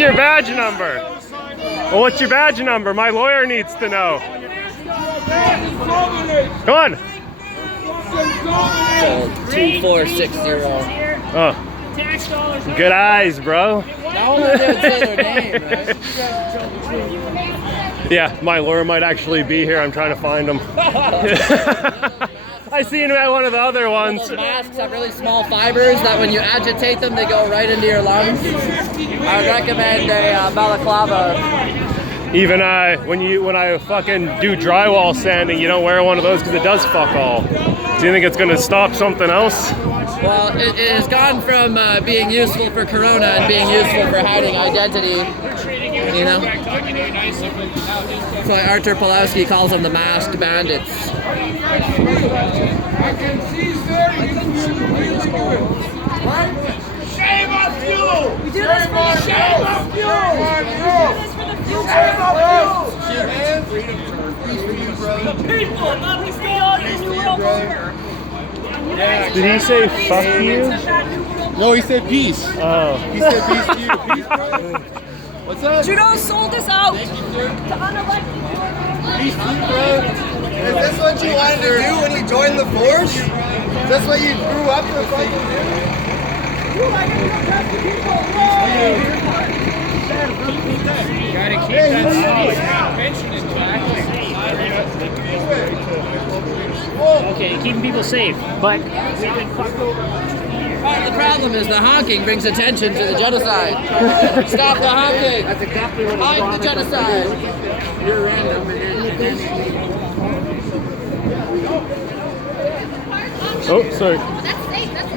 your badge number? Well, what's your badge number? My lawyer needs to know. Come on. 2460. Oh. Good eyes, bro. Now only they would say their name, right? Yeah, my lawyer might actually be here. I'm trying to find him. I seen him at one of the other ones. Those masks have really small fibers that when you agitate them, they go right into your lungs. I would recommend a balaclava. Even when I fucking do drywall sanding, you don't wear one of those because it does fuck all. Do you think it's gonna stop something else? Well, it has gone from being useful for corona and being useful for hiding identity. You know? That's why Artur Pawlowski calls them the masked bandits. Shame on you! We do this for the shame on you! Shame on you! The people, not the God in New World Order. Did he say fuck you? No, he said peace. Oh. He said peace to you. Peace, brother. What's up? Trudeau sold us out to unelected. Peace to you, bro. Is this what you wanted to do when you joined the force? Is this what you grew up to fucking do? Gotta keep that pension intact. Okay, keeping people safe, but we've been fucked over. Part of the problem is the honking brings attention to the genocide. Stop the honking! That's exactly what it's the genocide! You're random. Oh, sorry. That's safe. That's